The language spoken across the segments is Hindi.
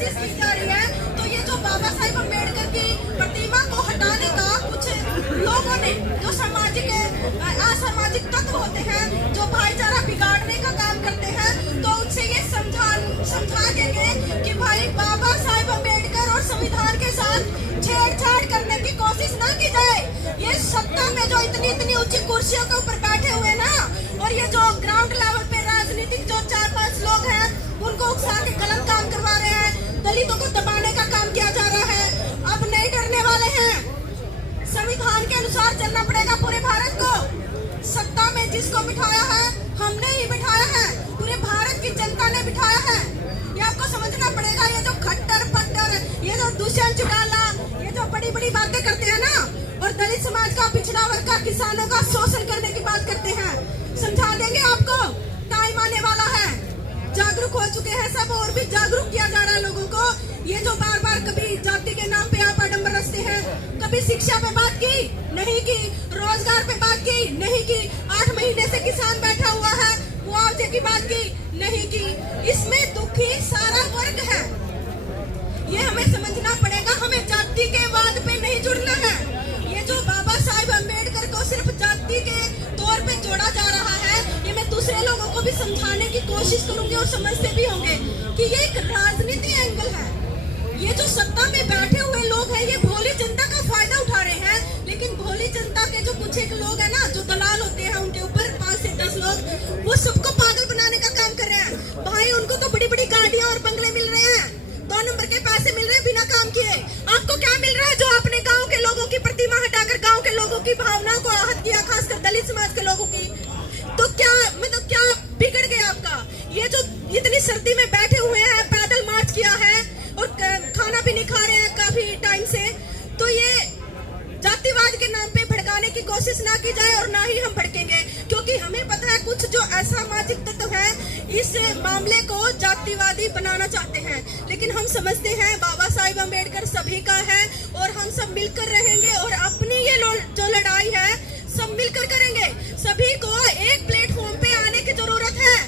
कोशिश की जा रही है। तो ये जो बाबा साहिब अम्बेडकर की प्रतिमा को हटाने का कुछ लोगों ने, जो सामाजिक असामाजिक तत्व होते हैं, जो भाईचारा बिगाड़ने का काम करते हैं, तो उनसे ये समझा देंगे कि भाई बाबा साहिब अम्बेडकर और संविधान के साथ छेड़छाड़ करने की कोशिश ना की जाए। ये सत्ता में जो इतनी ऊंची कुर्सियों के ऊपर बैठे हुए ना, और ये जो ग्राउंड लेवल पे राजनीतिक जो 4-5 लोग हैं, उनको उकसा के गलत काम करवा रहे हैं, दलितों को दबाने का काम किया जा रहा है। अब नहीं डरने वाले हैं। संविधान के अनुसार चलना पड़ेगा पूरे भारत को। सत्ता में जिसको बिठाया है, हमने ही बिठाया है, पूरे भारत की जनता ने बिठाया है। ये आपको समझना पड़ेगा। ये जो खट्टर पट्टर, ये जो दुष्यंत चौटाला, ये जो बड़ी बड़ी बातें करते हैं ना, और दलित समाज का, पिछड़ा वर्ग का, किसानों का शोषण करने की बात करते हैं, समझा देंगे आपको। टाइम आने वाला है। जागरूक हो चुके हैं सब, और भी जागरूक किया जा रहा है लोगों को। ये जो बार बार कभी जाति के नाम पे आप आडंबर रचते हैं, कभी शिक्षा पे बात की नहीं की, रोजगार पे बात की नहीं की, 8 महीने से किसान बैठा हुआ है, मुआवजे की बात की नहीं की। इसमें दुखी सारा वर्ग है। ये हमें समझना पड़ेगा। हमें जाति के वाद पे नहीं जुड़ना है। ये जो बाबा साहिब अम्बेडकर को सिर्फ जाति के तौर पे जोड़ा जा रहा है, ये मैं दूसरे लोगों को भी समझाने की कोशिश करूंगी, और समझते भी होंगे कि ये एक राजनीति एंगल है। ये जो सत्ता में बैठे हुए लोग हैं, ये भोली जनता का फायदा उठा रहे हैं, लेकिन भोली जनता के जो कुछ एक लोग हैं ना, जो दलाल होते हैं, उनके ऊपर 5 से 10 लोग, वो सबको पागल बनाने का काम कर रहे हैं। भाई उनको तो बड़ी बड़ी गाड़ियां और बंगले मिल रहे हैं, 2 नंबर के पैसे मिल रहे हैं बिना काम किए। आपको क्या मिल रहा है? जो अपने गाँव के लोगों की प्रतिमा हटाकर गाँव के लोगों की भावनाओं को आहत किया, खासकर दलित समाज के लोगों की। तो क्या मतलब क्या बिगड़ गया आपका? ये जो इतनी सर्दी में बैठे हुए हैं, पैदल मार्च किया है, और खाना भी नहीं खा रहे हैं काफी टाइम से, तो ये जातिवाद के नाम पे भड़काने की कोशिश ना की जाए, और ना ही हम भड़केंगे, क्योंकि हमें पता है कुछ जो असामाजिक तत्व है इस मामले को जातिवादी बनाना चाहते हैं। लेकिन हम समझते हैं बाबा साहिब अम्बेडकर सभी का है, और हम सब मिलकर रहेंगे, और अपनी ये जो लड़ाई है सब मिलकर करेंगे। सभी को एक प्लेटफॉर्म पे आने की जरूरत है।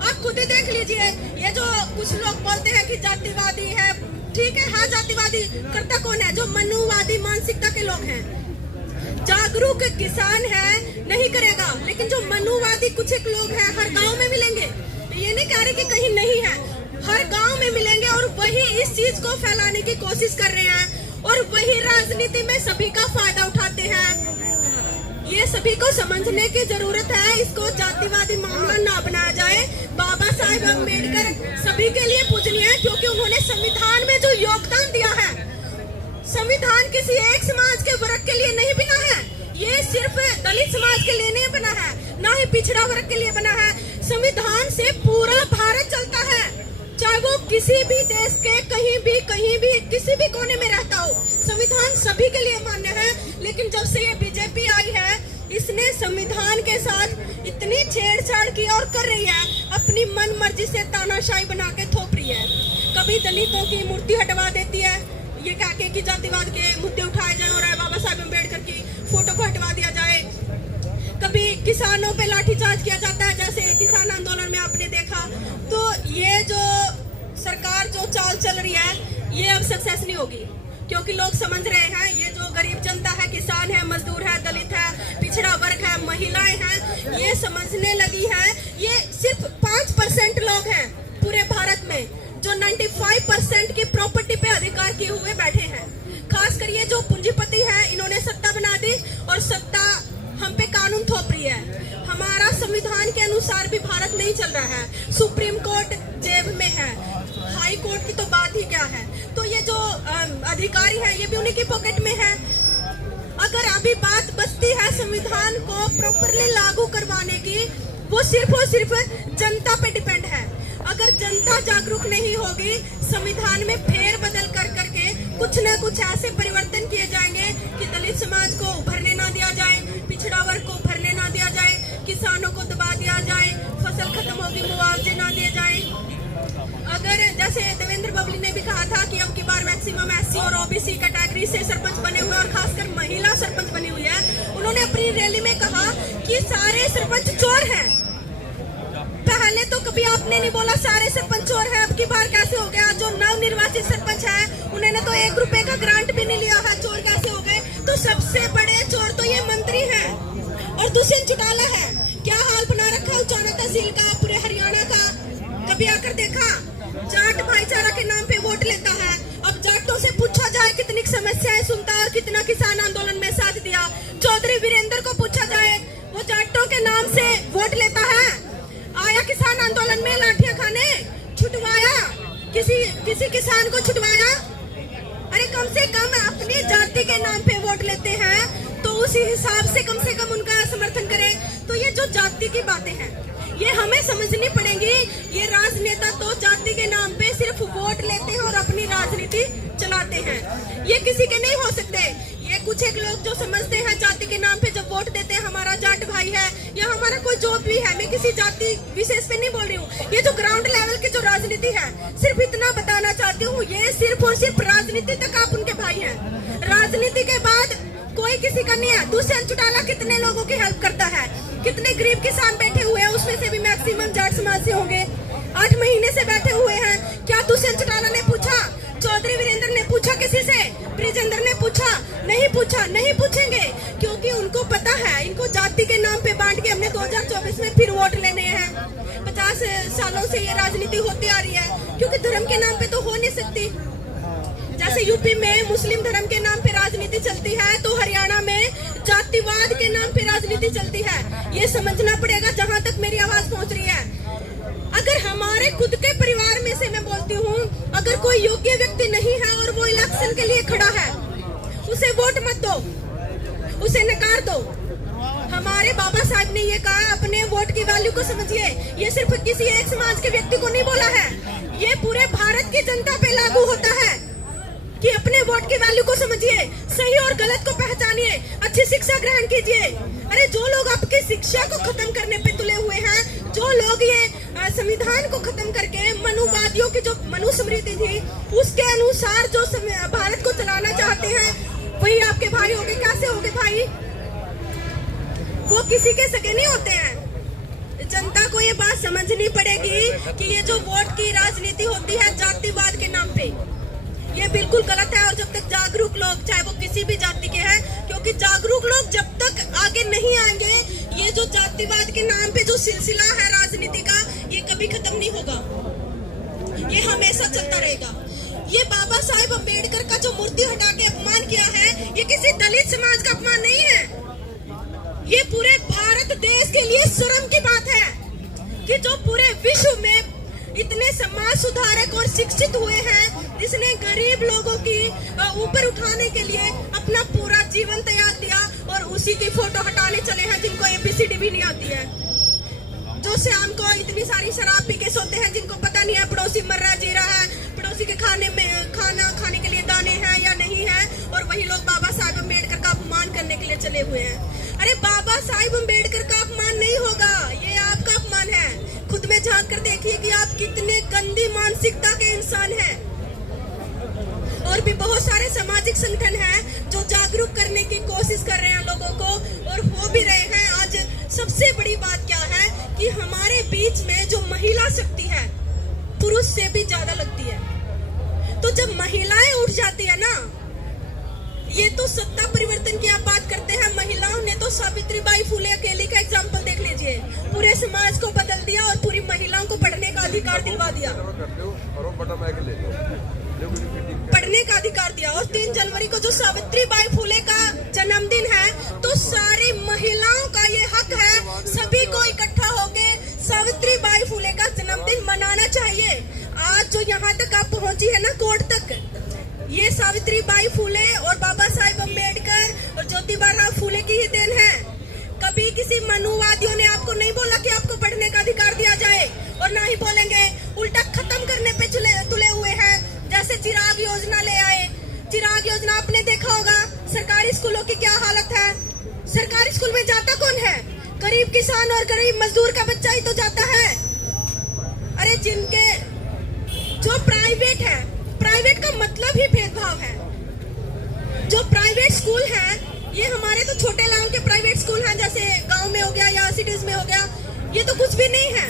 आप खुद ही देख लीजिए, ये जो कुछ लोग बोलते हैं कि जातिवादी है, ठीक है, हाँ जातिवादी करता कौन है? जो मनुवादी मानसिकता के लोग हैं। जागरूक किसान है नहीं करेगा, लेकिन जो मनुवादी कुछ एक लोग हैं, हर गांव में मिलेंगे। ये नहीं कह रहे कि कहीं नहीं है, हर गांव में मिलेंगे, और वही इस चीज को फैलाने की कोशिश कर रहे हैं, और वही राजनीति में सभी का फायदा उठाते हैं। ये सभी को समझने की जरूरत है। इसको जातिवादी मामला ना बनाया जाए। बाबा साहिब अम्बेडकर सभी के लिए पूजनीय है, क्योंकि उन्होंने संविधान में जो योगदान दिया है, संविधान किसी एक समाज के वर्ग के लिए नहीं बना है। ये सिर्फ दलित समाज के लिए नहीं बना है, ना ही पिछड़ा वर्ग के लिए बना है। संविधान से पूरा भारत चलता है, चाहे वो किसी भी देश के कहीं भी किसी भी कोने में रहता हो। संविधान सभी के लिए मान्य है। लेकिन जब से ये बीजेपी आई है, इसने संविधान के साथ इतनी छेड़छाड़ की और कर रही है, अपनी मन मर्जी से तानाशाही बना के थोप रही है। कभी दलितों की मूर्ति हटवा देती है, ये कह के कि जातिवाद के मुद्दे उठाए जाए, और बाबा साहिब अम्बेडकर की फोटो को हटवा दिया जाए। कभी किसानों पे लाठीचार्ज किया जाता है, जैसे किसान आंदोलन में आपने देखा। तो ये जो सरकार जो चाल चल रही है, ये अब सक्सेस नहीं होगी, क्योंकि लोग समझ रहे हैं ये जो गरीब जनता है, किसान है, मजदूर है, दलित है, पिछड़ा वर्ग है, महिलाएं हैं, ये समझने लगी है। ये सिर्फ 5% लोग हैं पूरे भारत में जो 95% की प्रॉपर्टी पे अधिकार किए हुए बैठे हैं। खासकर ये जो पूंजीपति है, इन्होंने सत्ता बना दी, और सत्ता हम पे कानून थोप रही है। हमारा संविधान के अनुसार भी भारत नहीं चल रहा है। सुप्रीम कोर्ट जेब में है, हाई कोर्ट की तो बात ही क्या है। तो ये जो अधिकारी है, ये भी उन्हीं की पॉकेट में है। अगर अभी बात बचती है संविधान को प्रॉपरली लागू करवाने की, वो सिर्फ और सिर्फ जनता पे डिपेंड है। अगर जनता जागरूक नहीं होगी, संविधान में फेर बदल कर करके कुछ न कुछ ऐसे परिवर्तन किए जाएंगे कि दलित समाज को उभरने ना दिया जाए, पिछड़ा वर्ग को उभरने ना दिया जाए, किसानों को दबा दिया जाए, फसल खत्म होगी मुआवजे ना दिए जाए। अगर जैसे देवेंद्र बबली ने भी कहा था कि अब की बार मैक्सिमम एससी और ओबीसी कैटेगरी से सरपंच बने हुए, और खासकर महिला सरपंच बनी हुई है, उन्होंने अपनी रैली में कहा कि सारे सरपंच चोर हैं। पहले तो कभी आपने नहीं बोला सारे सरपंच चोर है, अब की बार कैसे हो गया? जो नवनिर्वाचित सरपंच है उन्होंने तो 1 रुपए का ग्रांट भी नहीं लिया है, चोर कैसे हो गए? तो सबसे बड़े चोर तो ये मंत्री हैं और दुष्यंत चौटाला है। क्या हाल बना रखा है उचाना तहसील का, पूरे हरियाणा का? कभी आकर देखा? जाट भाईचारा के नाम पे वोट लेता है। अब जाटों से पूछा जाए कितनी समस्याएं सुनता और कितना किसान आंदोलन में साथ दिया। चौधरी वीरेंद्र को पूछा जाए, वो जाटों के नाम से वोट लेता है। आया किसान आंदोलन में लाठियां खाने, छुटवाया किसी किसान को छुटवाया? अरे कम से कम अपनी जाति के नाम पे वोट लेते हैं तो उसी हिसाब से कम उनका समर्थन करें। तो ये जो जाति की बातें हैं ये हमें समझनी पड़ेगी। ये राजनेता तो जाति के नाम पे सिर्फ वोट लेते हैं और अपनी राजनीति चलाते हैं। ये किसी के नहीं हो सकते। ये कुछ एक लोग जो समझते हैं जाति के नाम पे जब वोट देते हैं हमारा जाट भाई है या हमारा कोई जो भी है, मैं किसी जाति विशेष पे नहीं बोल रही हूँ। ये जो ग्राउंड लेवल की जो राजनीति है, सिर्फ इतना बताना चाहती हूँ, ये सिर्फ और सिर्फ राजनीति तक आप उनके भाई हैं। राजनीति के बाद कोई किसी का नहीं है। दुष्यंत चौटाला कितने लोगों की हेल्प करता है, कितने गरीब किसान बैठे हुए हैं, उसमें से भी मैक्सिमम जाट समाज से होंगे। 8 महीने से बैठे हुए हैं। क्या दुष्यंत चौटाला ने पूछा? चौधरी वीरेंद्र ने पूछा किसी से? ब्रिजेंद्र ने पूछा? नहीं पूछा, नहीं पूछेंगे, क्योंकि उनको पता है इनको जाति के नाम पे बांट के हमने 2024 में फिर वोट लेने हैं। 50 सालों से ये राजनीति होती आ रही है, क्योंकि धर्म के नाम पे तो हो नहीं सकती। जैसे यूपी में मुस्लिम धर्म के नाम पे राजनीति चलती है, तो हरियाणा में जातिवाद के नाम पे राजनीति चलती है। ये समझना पड़ेगा जहाँ तक मेरी आवाज पहुँच रही है। अगर हमारे खुद के परिवार में से मैं बोलती हूँ, अगर कोई योग्य व्यक्ति नहीं है और वो इलेक्शन के लिए खड़ा है, उसे वोट मत दो, उसे नकार दो। हमारे बाबा साहब ने ये कहा, अपने वोट की वैल्यू को समझिए। ये सिर्फ किसी एक समाज के व्यक्ति को नहीं बोला है, ये पूरे भारत की जनता पे लागू होता है कि अपने वोट की वैल्यू को समझिए, सही और गलत को पहचानिए, अच्छी शिक्षा ग्रहण कीजिए। अरे जो लोग आपकी शिक्षा को खत्म करने पे तुले हुए हैं, जो लोग ये संविधान को खत्म करके मनुवादियों की जो मनुस्मृति थी उसके अनुसार जो भारत को चलाना चाहते हैं, वही आपके भाई होंगे। कैसे होंगे भाई? वो किसी के सगे नहीं होते हैं। जनता को ये बात समझनी पड़ेगी कि ये जो वोट की राजनीति होती है जातिवाद के नाम पे, ये बिल्कुल गलत है। और जब तक जागरूक लोग, चाहे वो किसी भी जाति के हैं, क्योंकि जागरूक लोग जब तक आगे नहीं आएंगे, ये जो जातिवाद के नाम पे जो सिलसिला है राजनीति का, ये कभी खत्म नहीं होगा, ये हमेशा चलता रहेगा। ये बाबा साहेब अम्बेडकर का जो मूर्ति हटा के अपमान किया है, ये किसी दलित समाज का अपमान नहीं है, ये पूरे भारत देश के लिए शर्म की बात है कि जो पूरे विश्व में इतने समाज सुधारक और शिक्षित हुए हैं, जिसने गरीब लोगों की ऊपर उठाने के लिए अपना पूरा जीवन त्याग दिया, और उसी की फोटो हटाने चले हैं जिनको ABCD भी नहीं आती है, जो शाम को इतनी सारी शराब पी के सोते हैं, जिनको पता नहीं है पड़ोसी मर रहा जी रहा है, पड़ोसी के खाना खाने के लिए दाने हैं या नहीं है, और वही लोग बाबा साहेब अम्बेडकर का अपमान करने के लिए चले हुए हैं। अरे बाबा साहेब अम्बेडकर का अपमान नहीं होगा, ये आपका अपमान है। खुद में झांक कर देखिए कि आप कितने गंदी मानसिकता के इंसान हैं। और भी बहुत सारे सामाजिक संगठन हैं जो जागरूक करने की कोशिश कर रहे हैं लोगों को, और हो भी रहे हैं। आज सबसे बड़ी बात क्या है कि हमारे बीच में जो महिला शक्ति है पुरुष से भी ज्यादा लगती है। तो जब महिलाएं उठ जाती है ना, ये तो सत्ता परिवर्तन की आप बात करते हैं। महिलाओं ने तो सावित्रीबाई फुले अकेली का एग्जाम्पल देख लीजिए, पूरे समाज को बदल दिया और पूरी महिलाओं को पढ़ने का अधिकार दिलवा दिया, पढ़ने का अधिकार दिया। और 3 जनवरी को जो सावित्रीबाई फुले का जन्मदिन है, तो सारी महिलाओं का ये हक है सभी को इकट्ठा होके सावित्रीबाई फुले का जन्मदिन मनाना चाहिए। आज जो यहाँ तक आप पहुंची है ना, कोर्ट तक, ये सावित्रीबाई फुले और बाबा साहेब अम्बेडकर और ज्योतिबा फुले की ही देन है। कभी किसी मनुवादियों ने आपको नहीं बोला कि आपको पढ़ने का अधिकार दिया जाए, और ना ही बोलेंगे। उल्टा खत्म करने पे तुले हुए हैं। जैसे चिराग योजना ले आए, चिराग योजना आपने देखा होगा, सरकारी स्कूलों की क्या हालत है। सरकारी स्कूल में जाता कौन है? गरीब किसान और गरीब मजदूर का बच्चा ही तो जाता है। अरे जिनके जो प्राइवेट है, प्राइवेट का मतलब ही भेदभाव है। जो प्राइवेट स्कूल है, ये हमारे तो छोटे लाओं के प्राइवेट स्कूल हैं, जैसे गांव में हो गया या सिटीज में हो गया, ये तो कुछ भी नहीं है।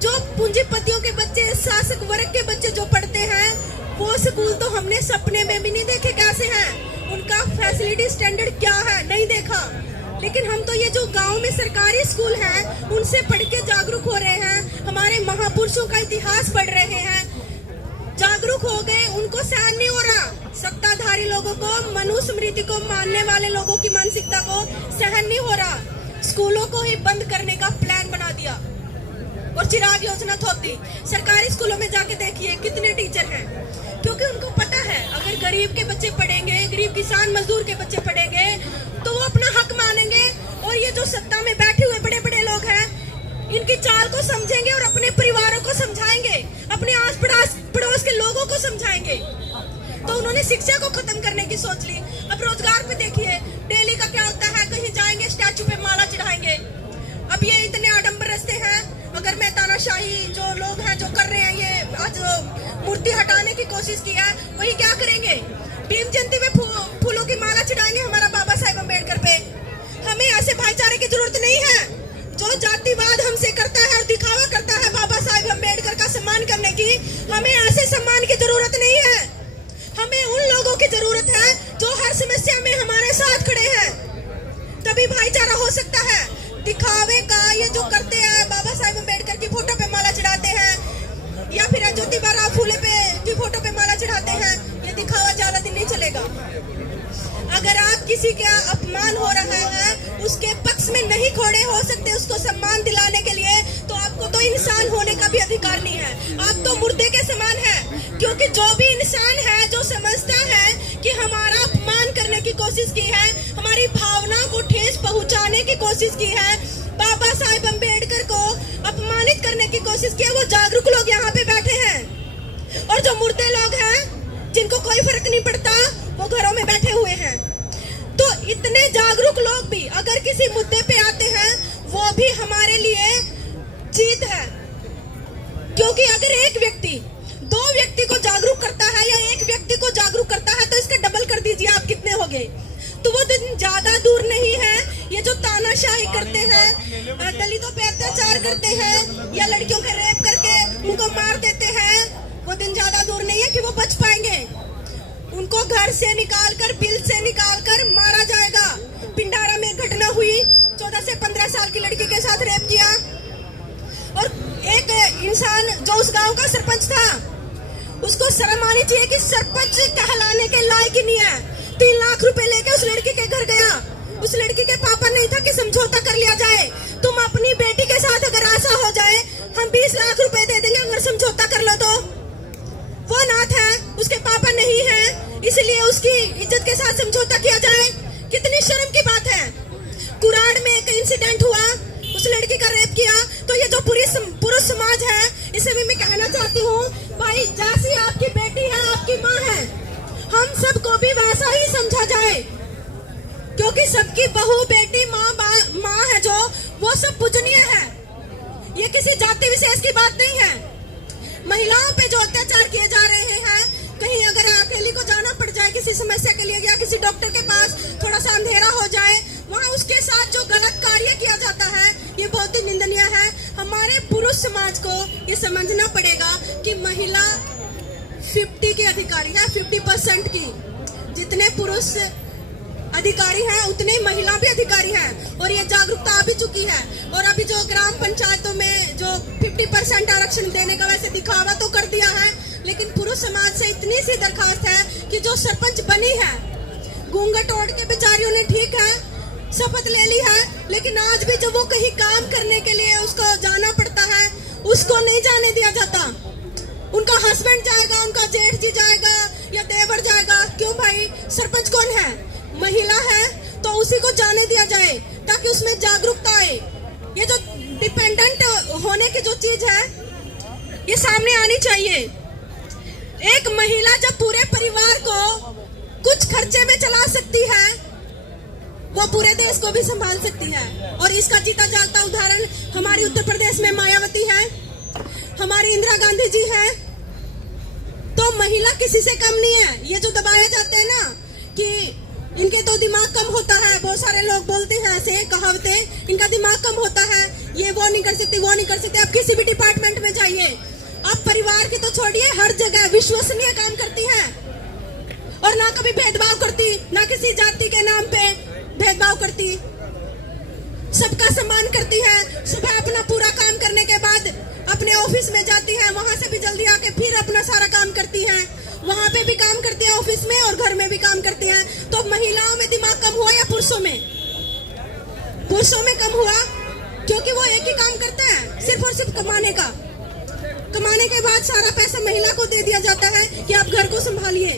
जो पूंजीपतियों के बच्चे, शासक वर्ग के बच्चे जो पढ़ते हैं, वो स्कूल तो हमने सपने में भी नहीं देखे कैसे हैं, उनका फैसिलिटी स्टैंडर्ड क्या है नहीं देखा। लेकिन हम तो ये जो गांव में सरकारी स्कूल हैं उनसे पढ़ के जागरूक हो रहे हैं, हमारे महापुरुषों का इतिहास पढ़ रहे हैं, जागरूक हो गए। उनको सहन नहीं हो रहा, सत्ताधारी लोगों को, मनुस्मृति को मानने वाले लोगों की मानसिकता को सहन नहीं हो रहा। स्कूलों को ही बंद करने का प्लान बना दिया और चिराग योजना थोप दी। सरकारी स्कूलों में जाके देखिए कितने टीचर हैं, क्योंकि उनको पता है अगर गरीब के बच्चे पढ़ेंगे, गरीब किसान मजदूर के बच्चे पढ़ेंगे तो वो अपना हक मानेंगे। और ये जो सत्ता में बैठे हुए बड़े बड़े लोग हैं, इनकी चाल को समझेंगे और अपने परिवारों को समझाएंगे, अपने आस पड़ोस के लोगों को समझाएंगे। तो उन्होंने शिक्षा को खत्म करने की सोच ली। अब रोजगार पे देखिए, डेली का क्या होता है, कहीं जाएंगे स्टैचू पे माला चढ़ाएंगे। अब ये इतने आडंबर रस्ते हैं, अगर मैं तानाशाही जो लोग हैं जो कर रहे हैं, ये आज मूर्ति हटाने की कोशिश की है, वही क्या करेंगे, भीम जयंती में फूलों की माला चढ़ाएंगे हमारा बाबा साहेब अम्बेडकर पे। हमें ऐसे भाईचारे की जरूरत नहीं है जो जातिवाद हमसे करता है और दिखावा करता है बाबा साहेब अम्बेडकर का सम्मान करने की। हमें ऐसे सम्मान की जरूरत नहीं है, हमें उन लोगों की जरूरत है जो हर समस्या में हमारे साथ खड़े हैं, तभी भाईचारा हो सकता है। दिखावे का ये जो करते हैं, बाबा साहेब अम्बेडकर की फोटो पे माला चढ़ाते हैं या फिर ज्योतिबा राव फूले पे की फोटो पे माला चढ़ाते हैं, ये दिखावा ज्यादा दिन नहीं चलेगा। अगर आप किसी का अपमान हो रहा है, उसके पक्ष में नहीं खड़े हो सकते उसको सम्मान दिलाने के लिए, तो आपको तो इंसान होने का भी अधिकार नहीं है, आप तो मुर्दे के समान है। क्योंकि जो भी इंसान है जो समझता है कि हमारा अपमान करने की कोशिश की है, हमारी भावना को ठेस पहुंचाने की कोशिश की है, बाबा साहेब अम्बेडकर को अपमानित करने की कोशिश की है, वो जागरूक लोग यहाँ पे बैठे हैं। और जो मुर्दे लोग हैं जिनको कोई फर्क नहीं पड़ता, वो घरों में बैठे हुए हैं। तो इतने जागरूक लोग भी अगर किसी मुद्दे पे आते हैं, वो भी हमारे लिए जीत है। क्योंकि अगर एक व्यक्ति 2 व्यक्ति को जागरूक करता है या एक व्यक्ति को जागरूक करता है, तो इसका डबल कर दीजिए आप कितने हो गए। तो वो दिन ज्यादा दूर नहीं है, ये जो तानाशाही करते हैं, दलितों पे अत्याचार करते हैं या लड़कियों के रेप करके उनको मार देते हैं, वो दिन ज्यादा दूर नहीं है कि वो बच पाएंगे। उनको घर से निकालकर, बिल से निकालकर मारा जाएगा। पिंडारा में घटना हुई, 14 से 15 साल की लड़की के साथ रेप किया, और एक इंसान जो उस गांव का सरपंच था, उसको शर्म आनी चाहिए कि सरपंच कहलाने के लायक ही नहीं है। 3 लाख रुपए लेके उस लड़की के घर गया, उस लड़की के पापा नहीं था कि समझौता कर लिया जाए, तुम अपनी बेटी के साथ अगर ऐसा हो जाए हम 20 लाख रुपए दे देंगे अगर समझौता कर लो। तो वो नाथ है, उसके पापा नहीं है, इसलिए उसकी इज्जत के साथ समझौता किया जाए, कितनी शर्म की बात है। कुराड़ में एक इंसिडेंट हुआ, उस लड़की का रेप किया, तो ये जो पुरुष समाज है, इसे भी मैं कहना चाहती हूँ, भाई जैसी आपकी बेटी है, आपकी माँ है, हम सबको भी वैसा ही समझा जाए, क्योंकि सबकी बहू, बेटी, माँ है जो, वो सब पूजनीय है। ये किसी जाति विशेष की बात नहीं है। महिलाओं पे जो अत्याचार किए जा रहे हैं, कहीं अगर अकेली को जाना पड़ जाए किसी समस्या के लिए या किसी डॉक्टर के पास, थोड़ा सा अंधेरा हो जाए, वहाँ उसके साथ जो गलत कार्य किया जाता है, ये बहुत ही निंदनीय है। हमारे पुरुष समाज को ये समझना पड़ेगा कि महिला 50 के अधिकारी है, 50% की। जितने पुरुष अधिकारी हैं उतने महिला भी अधिकारी हैं, और ये जागरूकता आ भी चुकी है। और अभी जो ग्राम पंचायतों में जो 50% आरक्षण देने का वैसे दिखावा तो कर दिया है, लेकिन पुरुष समाज से इतनी सी दरखास्त है कि जो सरपंच बनी है, घूंघट ओढ़ के बेचारियों ने ठीक है शपथ ले ली है, लेकिन आज भी जब वो कहीं काम करने के लिए उसको जाना पड़ता है, उसको नहीं जाने दिया जाता। उनका हस्बैंड जाएगा, उनका जेठ जी जाएगा या देवर जाएगा। क्यों भाई? सरपंच कौन है? महिला है, तो उसी को जाने दिया जाए ताकि उसमें जागरूकता आए। ये जो डिपेंडेंट होने की जो चीज है, ये सामने आनी चाहिए। एक महिला जब पूरे परिवार को कुछ खर्चे में चला सकती है, वो पूरे देश को भी संभाल सकती है। और इसका जीता जागता उदाहरण हमारी उत्तर प्रदेश में मायावती है, हमारी इंदिरा गांधी जी है। तो महिला किसी से कम नहीं है। ये जो दबाए जाते हैं ना कि इनके तो दिमाग कम होता है, बहुत सारे लोग बोलते हैं ऐसे कहावतें, इनका दिमाग कम होता है, ये वो नहीं कर सकती, वो नहीं कर सकती। आप किसी भी डिपार्टमेंट में जाइए, आप परिवार की तो छोड़िए, हर जगह विश्वसनीय काम करती हैं और ना कभी भेदभाव करती, ना किसी जाति के नाम पे भेदभाव करती, सबका सम्मान करती है। सुबह अपना पूरा काम करने के बाद अपने ऑफिस में जाती है, वहां से भी जल्दी आके फिर अपना सारा काम करती है, वहां पे भी काम करती है ऑफिस में और घर में भी काम करती हैं। तो महिलाओं में दिमाग कम हुआ या पुरुषों में? पुरुषों में कम हुआ, क्योंकि वो एक ही काम करते हैं, सिर्फ और सिर्फ कमाने का। कमाने के बाद सारा पैसा महिला को दे दिया जाता है कि आप घर को संभालिए।